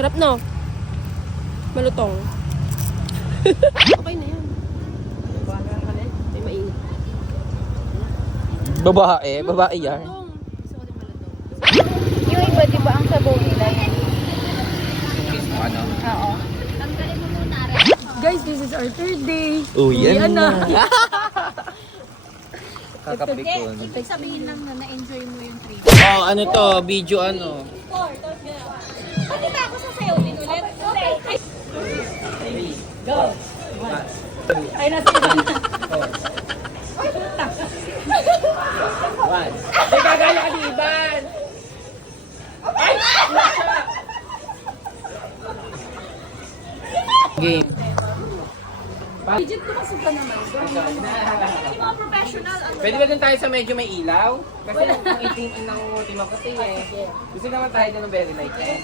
Sarap no? Malutong. Okay na yan. May mainit. Babae yan. Yung iba, di ba ang sabaw nila yun? Ano? Oo. Guys, this is our third day. Yan na. Kakapikon. Ibig sabihin lang na na-enjoy mo yung trip. Oh, ano to? Video ano? Pati ba ako sasayaw din ulit? Ay, nasa iba na. Ay, gagala ka ni Ivan! Ay! Game. Legit ko kasi ka naman. Yung mga professional, ano? Pwede ba dun tayo sa medyo may ilaw? Kasi ang itim ng ultimo kasi eh. Gusto naman tayo dun ng very light eh.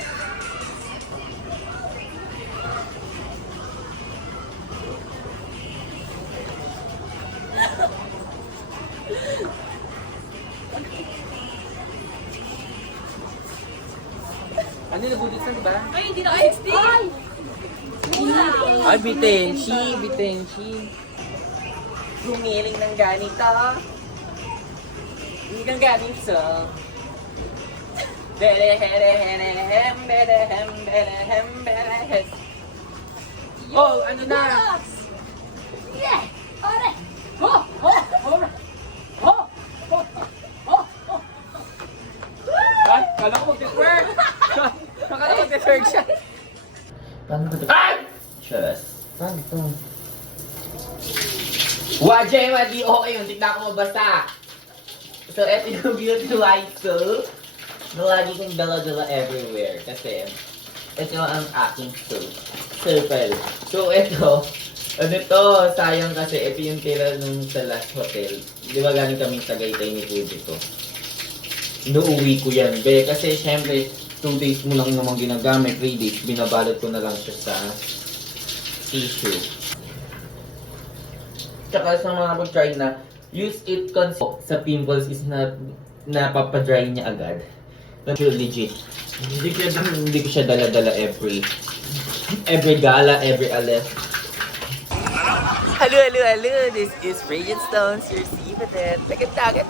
Ano nabudit na diba? Ay, hindi na 60! Ay, bitenshi. Gumiling ng ganito. Hindi kang ganito. Oh, ano na? Yeah! Ore! Ho! Ho! Ore! Ho! Ho! Ho! Ho! Ay, kala ko mag-twerk. Kala ko mag-twerk siya. Paano ba ito? Ay! Shush. Paano ito? Wajay, wadi okay yun. Tignan ko mabasa. So, eto yung beauty light ko. Na lagi kong dala-dala everywhere. Kasi, ito ang aking suit. Circle. So, ito. Ano to? Sayang kasi ito yung tira nung sa last hotel. Di ba galing kami Tagaytay ni Puji ko? Inuuwi ko yan, be. Kasi, syempre, 2 days mo lang naman ginagamit. 3 days, binabalot ko na lang siya sa tissue. Tsaka sa mga mag-try na, use it sa pimples is na napapadry niya agad. Not legit. Hindi ko siya dala-dala every gala, every alef. Hello. This is Radiant Stones, your Sivadet. Tagat-tagat.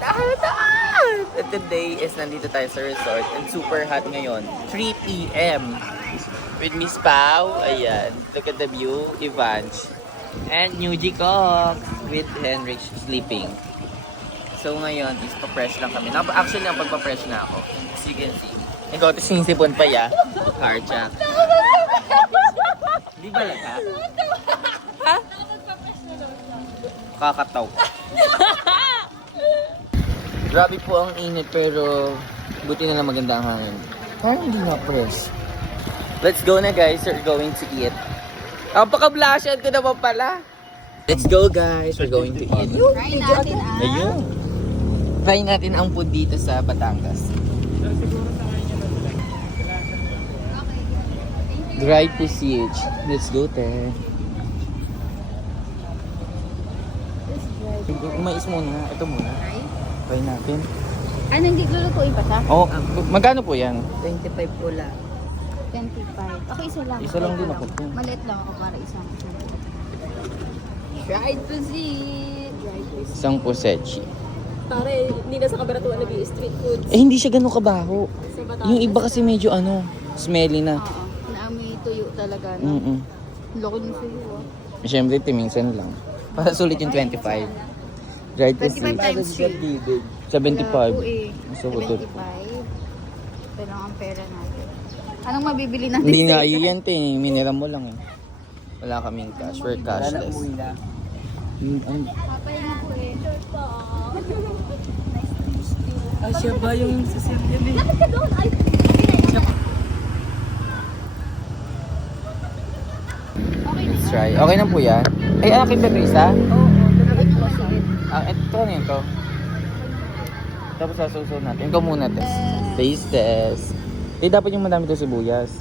And today is nandito tayo sa resort and super hot ngayon. 3 p.m. with Miss Pau. Ayan. Look at the view. Ivanch. And Nuji Cox with Henrich sleeping. So ngayon is pa-fresh lang kami. Actually, ang pagpa-fresh na ako. As you can see. Ikaw, ito sinisipon pa ya. Karcha. Di ba lang ha? Ha? Kakataw. Grabe po ang init pero buti na lang maganda ang hangin. Parang hindi na-press. Let's go na guys. We're going to eat. Paka-blushan ko naman pala. Let's go guys. We're going to eat. Try natin Ayun. Try natin ang food dito sa Batangas. Dry PCH. Let's go, te. Mais muna. Ito muna. Try natin. Ano, hindi lulutuin pa siya? Oh, magkano po yan? 25 pula. 25. Ako isa lang. Isa lang din ako. Maliit lang ako para isang. Fried pusit. Isang posechi. Pare, hindi na sa kabaratuan nag-i-street food. Eh, hindi siya ganun kabaho. Sa Batangas. Yung iba kasi medyo smelly na. Oo. Naamoy tuyo talaga. No? Mm-mm. Loko ng suyo. Siyempre, timinsan lang. Para sulit yung 25. Dried 25 times 3. 75. eh. Gusto ko to. 75. Ito lang ang pera natin. Anong mabibili natin? Hindi nga iyan, te. Minira mo lang eh. Wala kaming cash. We're cashless. Papayin ko eh. Ah, siya ba yung Sicilian eh? Lapit ka doon. Ay, Let's try. Okay na po yan. Ay, akin ba ito isa? Ito na yun to. Tapos sasusunod natin. Ikaw muna, test. Taste test. Eh, dapat yung madami to sibuyas.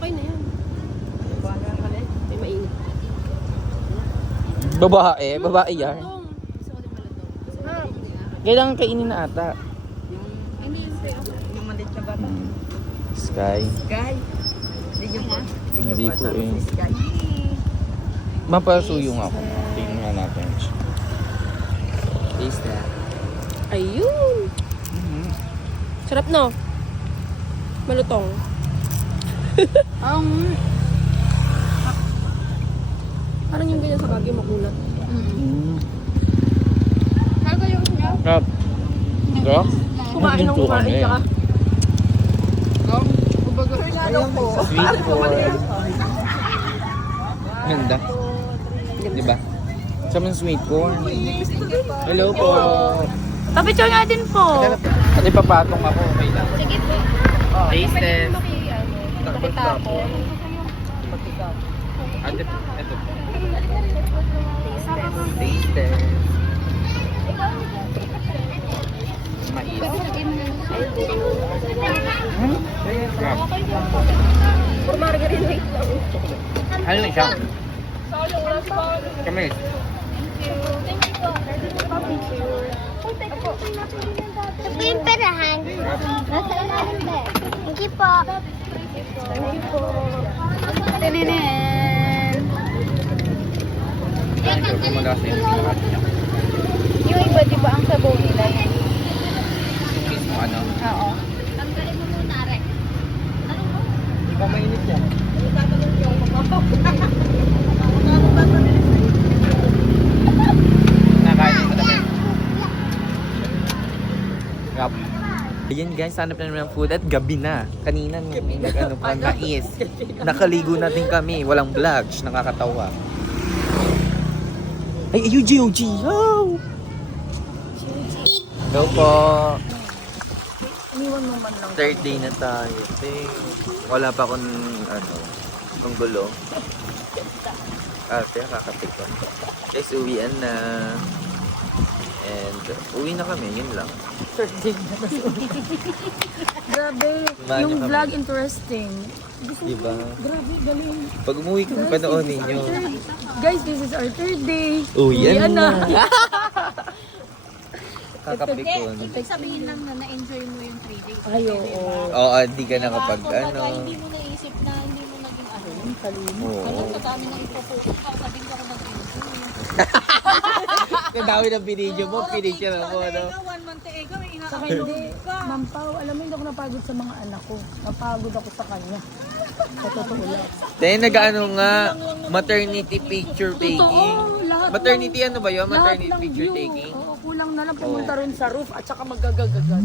Okay na yan. May mainit. Babae yan. Kailangan kainin na ata. Yung maliit na bata. Sky. Sky. Hindi niyo po. Hindi po asawa eh. si Sky. Mapasuyong ako. Tingnan natin. Taste that. Ayun. Sarap no? Malutong. Parang yung ganyan sa Baguio makulat. Sarap. Sarap? Kumain ng kumain ka. Sweet corn. Ganda. Diba? Sama ng sweet corn. Hello po. Papicture nga din po. At ipapatong ako. Okay lang. Sige po. Taste test. Makitapon. Ate, ito. Taste test. Mais. Sarap. For margarine wait lang. Ano na siya? Kami. Ito yung perahan. Nasa ilalim ba? Thank you po. Tininin. Ito malasa yung lahat niya. Yung iba, di ba, ang sabaw nila yun? Mismo ano? Oo. Tanggalin mo muna, Rek. Di ba mainit yan? Nakain mo natin. Yup. Ayan guys, hanap na naman ng food at gabi na. Kanina nag-ano pa, nais. Nakaligo na din kami, walang vlogs, nakakatawa. Ay, ayun, GOG! Oh! Go po! Third day na tayo. Wala pa akong, itong gulo. Ate, kakapit ko. Guys, uwian na. And, uwi na kami, yun lang. Grabe. Samahan niyo Yung kami. vlog interesting. Diba? Grabe, galing. Pag umuwi kami, panoonin nyo. Guys, this is our third day. Uwian na. Kakapit ko. Ibig sabihin lang na na-enjoy mo yung 3 days. Ay, oo. Oo, di ka nakapag, Hindi mo naisip na hindi mo naging Oo. Sa dami ng ipopost ko, sabihin ko ako nag-enjoy. Sa dami ng pinidyo mo, pinicture ako, ano? 1 month ego, may Saka hindi, Ma'am Pao, alam mo, hindi ako napagod sa mga anak ko. Napagod ako sa kanya. Sa totoo lang. Then, nag-ano nga, maternity picture taking. Totoo, lahat Maternity ano ba yun? Lahat Maternity ng picture view. taking? Oo, kulang na lang pumunta rin sa roof at saka magagagagan.